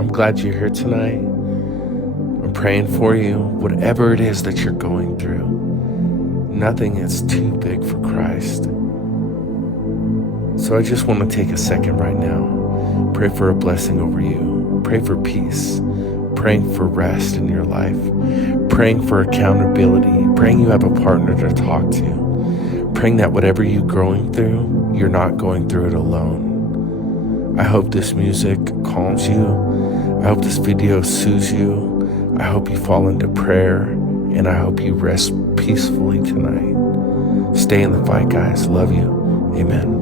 I'm glad you're here tonight. I'm praying for you, whatever it is that you're going through. Nothing is too big for Christ. So I just want to take a second right now, pray for a blessing over you, pray for peace, praying for rest in your life, praying for accountability, praying you have a partner to talk to, praying that whatever you're going through, you're not going through it alone. I hope this music calms you. I hope this video soothes you. I hope you fall into prayer, and I hope you rest peacefully tonight. Stay in the fight, guys. Love you. Amen.